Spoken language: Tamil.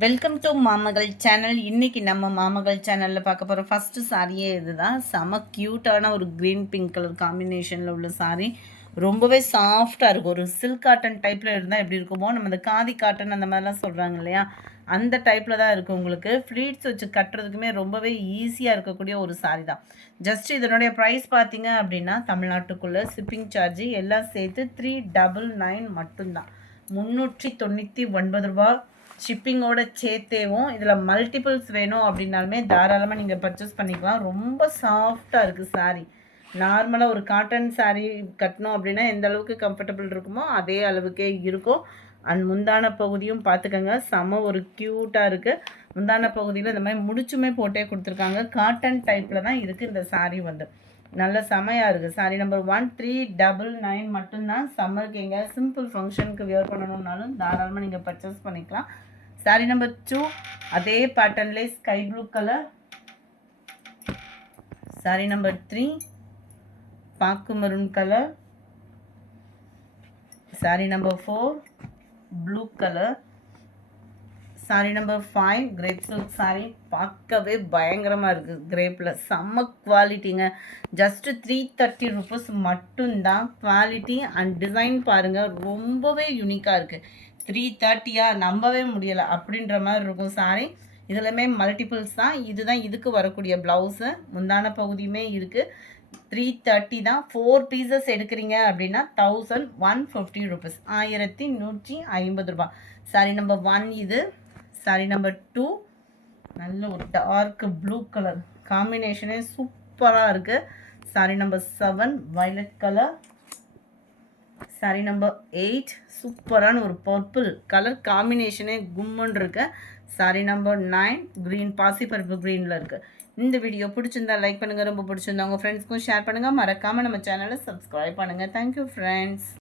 Welcome to மாமகள் channel. இன்றைக்கி நம்ம மாமகள் சேனலில் பார்க்க போகிற ஃபஸ்ட்டு சாரியே இதுதான். செம க்யூட்டான ஒரு க்ரீன் பிங்க் கலர் காம்பினேஷனில் உள்ள சாரீ. ரொம்பவே சாஃப்டாக இருக்கும். ஒரு சில்க் காட்டன் டைப்பில் இருந்தால் எப்படி இருக்குமோ, நம்ம இந்த காதி காட்டன் அந்த மாதிரிலாம் சொல்கிறாங்க இல்லையா, அந்த டைப்பில் தான் இருக்குது. உங்களுக்கு ஃப்ளீட்ஸ் வச்சு கட்டுறதுக்குமே ரொம்பவே ஈஸியாக இருக்கக்கூடிய ஒரு சாரீ தான். ஜஸ்ட் இதனுடைய ப்ரைஸ் பார்த்தீங்க அப்படின்னா, தமிழ்நாட்டுக்குள்ளே ஷிப்பிங் சார்ஜ் எல்லாம் சேர்த்து 399 மட்டும்தான். 399 ரூபா ஷிப்பிங்கோட சேர்த்தேவும். இதில் மல்டிபிள்ஸ் வேணும் அப்படின்னாலுமே தாராளமாக நீங்கள் பர்ச்சேஸ் பண்ணிக்கலாம். ரொம்ப சாஃப்டாக இருக்குது சாரீ. நார்மலாக ஒரு காட்டன் சாரீ கட்டணும் அப்படின்னா எந்த அளவுக்கு கம்ஃபர்டபுள் இருக்குமோ அதே அளவுக்கே இருக்கும். அண்ட் முந்தான பகுதியும் பார்த்துக்கோங்க, செம ஒரு க்யூட்டாக இருக்குது. முந்தான பகுதியில் இந்த மாதிரி முடிச்சுமே போட்டே கொடுத்துருக்காங்க. காட்டன் டைப்பில் தான் இருக்குது இந்த சாரீ. நல்ல செமையாக இருக்குது. சாரீ நம்பர் 1399 மட்டும்தான். சம்மருக்கு எங்கே சிம்பிள் ஃபங்க்ஷனுக்கு வியர் பண்ணணுன்னாலும் தாராளமாக நீங்கள் பர்ச்சேஸ் பண்ணிக்கலாம். சாரீ நம்பர் 2 அதே பேட்டர்ன்லேயே sky blue colour. Sari number 3 பாக்கு maroon colour. Sari number 4 blue colour. Sari number 5 crepe silk sari. பார்க்கவே பயங்கரமாக இருக்குது. கிரேப்பில் செம்ம குவாலிட்டிங்க. ஜஸ்ட்டு 330 ருபீஸ் மட்டும்தான். குவாலிட்டி அண்ட் டிசைன் பாருங்கள், ரொம்பவே யூனிக்காக இருக்குது. 330 நம்பவே முடியலை அப்படின்ற மாதிரி இருக்கும் சாரீ. இதுலையுமே மல்டிபிள்ஸ் தான். இதுதான் இதுக்கு வரக்கூடிய ப்ளவுஸு. முந்தான பகுதியுமே இருக்குது. 330 தான். 4 பீசஸ் எடுக்கிறீங்க அப்படின்னா 1150 ருபீஸ், 1150 ரூபா. சாரீ நம்பர் 1 இது. சாரீ நம்பர் 2 நல்ல ஒரு டார்க் ப்ளூ கலர் காம்பினேஷனே சூப்பராக இருக்குது. Sari number 7 violet colour. Sari number 8 சூப்பரான ஒரு பர்பிள் கலர் காம்பினேஷனே கும்முன்னு இருக்கு. சாரீ நம்பர் 9 க்ரீன் பாசிப்பருப்பு க்ரீனில் இருக்குது. இந்த வீடியோ பிடிச்சிருந்தா லைக் பண்ணுங்கள். ரொம்ப பிடிச்சிருந்தா உங்கள் ஃப்ரெண்ட்ஸ்க்கும் ஷேர் பண்ணுங்கள். மறக்காமல் நம்ம சேனலை சப்ஸ்கிரைப் பண்ணுங்கள். Thank you friends.